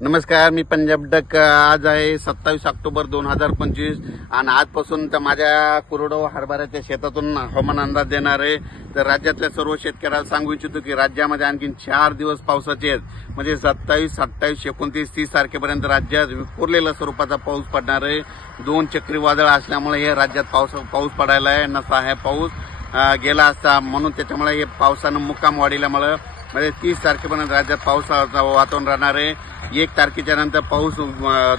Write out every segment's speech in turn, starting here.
नमस्कार, मी पंजाब डक. आज आहे 27 ऑक्टोबर 2025 आणि आजपासून तर माझ्या कोरडवाहू हरभऱ्याच्या शेतातून हवामान अंदाज देणार आहे. तर राज्यातल्या सर्व शेतकऱ्याला सांगू इच्छितो की राज्यामध्ये आणखी 4 दिवस पावसाचे आहेत. म्हणजे 27, 28, 29, 30 तारखेपर्यंत राज्यात विखुरलेल्या स्वरूपाचा पाऊस पडणार आहे. 2 चक्रीवादळ असल्यामुळे हे राज्यात पाऊस पडायला आहे. नसा आहे पाऊस गेला असता, म्हणून त्याच्यामुळे हे पावसानं मुक्काम वाढल्यामुळे म्हणजे 30 तारखेपर्यंत राज्यात पावसाचं वातावरण राहणार आहे. 1 तारखेच्या नंतर पाऊस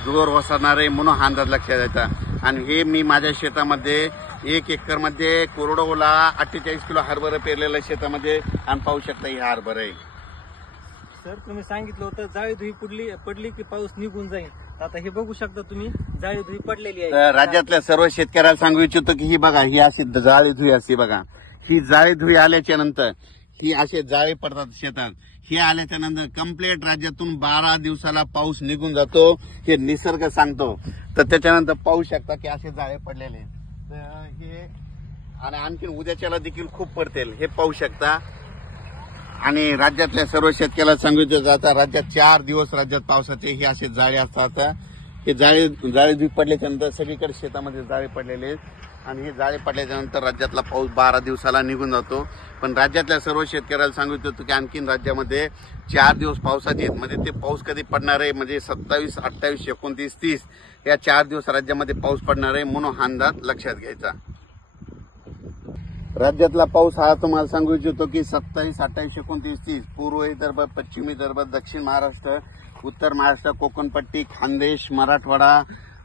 जोर ओसरणार आहे, म्हणून हा अंदाज लक्षात द्यायचा. आणि हे मी माझ्या शेतामध्ये 1 एकरमध्ये कोरडवाहूला 48 किलो हरभरा पेरलेल्या शेतामध्ये आणि पाहू शकता ही हरभरा आहे. सर, तुम्ही सांगितलं होतं जाळी धुई पडली की पाऊस निघून जाईल. आता हे बघू शकता तुम्ही, जाळी धुई पडलेली आहे. तर राज्यातल्या सर्व शेतकऱ्याला सांगू इच्छितो की ही बघा, ही अशी जाळी धुई असते बघा. ही जाळी धुई आल्याच्या नंतर ही असे जाळे पडतात शेतात. हे आल्याच्या नंतर कंप्लीट राज्यातून 12 दिवसाला पाऊस निघून जातो, हे निसर्ग सांगतो. तर त्याच्यानंतर पाहू शकता की असे जाळे पडलेले. तर हे आणि आणखी उद्याच्याला देखील खूप पडतील, हे पाहू शकता. आणि राज्यातल्या सर्व शेतकऱ्याला सांगितलं जातं, राज्यात 4 दिवस राज्यात पावसाचे हे असे जाळे असतात. हे जाळे धुई पडल्याच्या नंतर सगळीकडे शेतामध्ये जाळे पडलेले आहेत. आणि हे जाळे पडल्याच्या नंतर राज्यातला पाऊस 12 दिवसाला निघून जातो. पण राज्यातल्या सर्व शेतकऱ्याला सांगितलं होतं की आणखीन राज्यामध्ये 4 दिवस पावसाचे आहेत. म्हणजे ते पाऊस कधी पडणार आहे, म्हणजे 27, 28, 29, 30 या 4 दिवस राज्यामध्ये पाऊस पडणार आहे, म्हणून हा अंदाज लक्षात घ्यायचा. राज्यातला पाऊस हा तुम्हाला सांगू इच्छितो की 27, 28, 29, 30 पूर्व विदर्भ, पश्चिम विदर्भ, दक्षिण महाराष्ट्र, उत्तर महाराष्ट्र, कोकणपट्टी, खानदेश, मराठवाडा,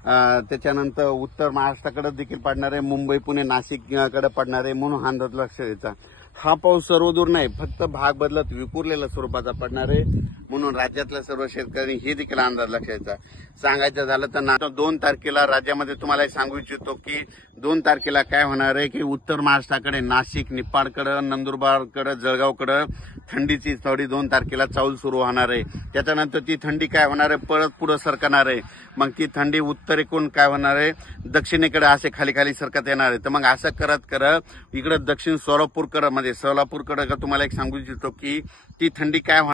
त्याच्यानंतर उत्तर महाराष्ट्राकडे देखील पडणार आहे. मुंबई, पुणे, नाशिककडे पडणार आहे, म्हणून हा अंदाज लक्ष द्यायचा. हा पाऊस सर्वदूर नाही, फक्त भाग बदलत विखुरलेल्या स्वरूपाचा पडणार आहे, म्हणून राज्यातल्या सर्व शेतकऱ्यांनी हे देखील अंदाज लक्षात द्यायचा. सांगायचं झालं तर 2 तारखेला राज्यामध्ये तुम्हाला सांगू इच्छितो की 2 तारखेला काय होणार आहे की उत्तर महाराष्ट्राकडे नाशिक, निपाडकडे, नंदुरबारकडे, जळगावकडे थंडीची थोडी 2 तारखेला चाहूल सुरू होणार आहे. त्याच्यानंतर ती थंडी काय होणार आहे, परत पुढे सरकणार आहे. मग ती थंडी उत्तरेकडून काय होणार आहे, दक्षिणेकडे असे खाली खाली सरकत येणार आहे. तर मग असं करत करत इकडे दक्षिण सोलापूरकडे, म्हणजे सोलापूरकडे तुम्हाला एक सांगू इच्छितो की ती थंडी काय